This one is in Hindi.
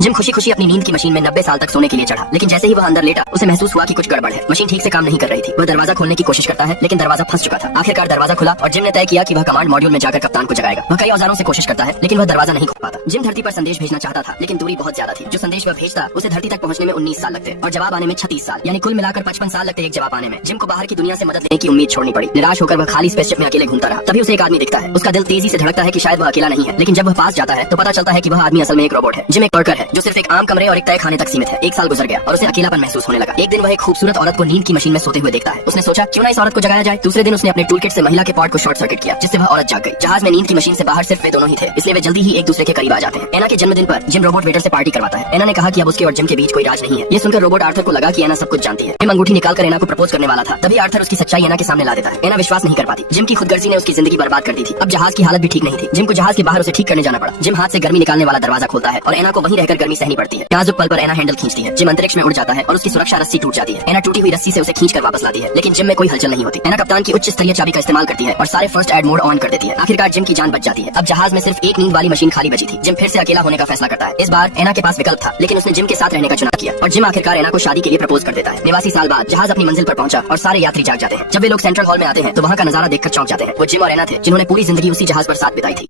जिम खुशी खुशी अपनी नींद की मशीन में 90 साल तक सोने के लिए चढ़ा, लेकिन जैसे ही वह अंदर लेटा उसे महसूस हुआ कि कुछ गड़बड़ है। मशीन ठीक से काम नहीं कर रही थी। वह दरवाजा खोलने की कोशिश करता है, लेकिन दरवाजा फंस चुका था। आखिरकार दरवाजा खुला और जिम ने तय किया कि वह कमांड मॉड्यूल में जाकर कप्तान को जगाएगा। वह कई औजारों से कोशिश करता है, लेकिन वह दरवाजा नहीं खोल पाता। जिम धरती पर संदेश भेजना चाहता था, लेकिन दूरी बहुत ज्यादा थी। जो संदेश वह भेजता उसे धरती तक पहुंचने में 19 साल लगते और जवाब आने में 36 साल, यानी कुल मिलाकर 55 साल लगते एक जवाब आने में। जिम को बाहर की दुनिया से मदद लेने की उम्मीद छोड़नी पड़ी। निराश होकर वह खाली स्पेसशिप में अकेले घूमता रहा। तभी उसे एक आदमी दिखता है। उसका दिल तेजी से धड़कता है कि शायद वह अकेला नहीं है, लेकिन जब वह पास जाता है तो पता चलता है कि वह आदमी असल में एक रोबोट है। जिम एक वर्कर है जो सिर्फ एक आम कमरे और एक तय खाने तक सीमित है। एक साल गुजर गया और उसे अकेलापन महसूस होने लगा। एक दिन वह एक खूबसूरत औरत को नींद की मशीन में सोते हुए देखता है। उसने सोचा क्यों ना इस औरत को जगाया जाए। दूसरे दिन उसने अपने टूल किट से महिला के पॉड को शॉर्ट सर्किट किया, जिससे वह औरत जाग गई। जहाज में नींद की मशीन से बाहर सिर्फ वे दोनों ही थे, इसलिए वे जल्दी ही एक दूसरे के करीब आ जाते हैं। एना के जन्मदिन पर जिम रोबोट वेटर से पार्टी करवाता है। एना ने कहा कि अब उसके और जिम के बीच कोई राज नहीं है। ये सुनकर रोबोट आर्थर को लगा कि एना सब कुछ जानती है। जिम अंगूठी निकालकर एना को प्रपोज करने वाला था, तभी आर्थर उसकी सच्चाई एना के सामने ला देता है। एना विश्वास नहीं कर पाती। जिम की खुदगर्जी ने उसकी जिंदगी बर्बाद कर दी थी। अब जहाज की हालत भी ठीक नहीं थी। जिम को जहाज के बाहर उसे ठीक करने जाना पड़ा। जिम हाथ से गर्मी निकालने वाला दरवाजा खोलता है और एना को वहीं रहकर गर्मी सहनी पड़ती है। नाजुक पल पर एना हैंडल खींचती है। जिम अंतरिक्ष में उड़ जाता है और उसकी सुरक्षा रस्सी टूट जाती है। एना टूटी हुई रस्सी से उसे खींचकर वापस लाती है, लेकिन जिम में कोई हलचल नहीं होती। एना कप्तान की उच्च स्तरीय चाबी का इस्तेमाल करती है और सारे फर्स्ट एड मोड ऑन कर देती है। आखिरकार जिम की जान बच जाती है। अब जहाज में सिर्फ एक नींद वाली मशीन खाली बची थी। जिम फिर से अकेला होने का फैसला करता है। इस बार एना के पास विकल्प था, लेकिन उसने जिम के साथ रहने का चुनाव किया और जिम आखिरकार एना को शादी के लिए प्रपोज कर देता है। 89 साल बाद जहाज अपनी मंजिल पर पहुंचा और सारे यात्री जाग जाते हैं। जब वे लोग सेंट्रल हॉल में आते हैं तो वहाँ का नजारा देखकर चौंक जाते हैं। वो जिम और एना थे जिन्होंने पूरी जिंदगी उसी जहाज पर साथ बिताई थी।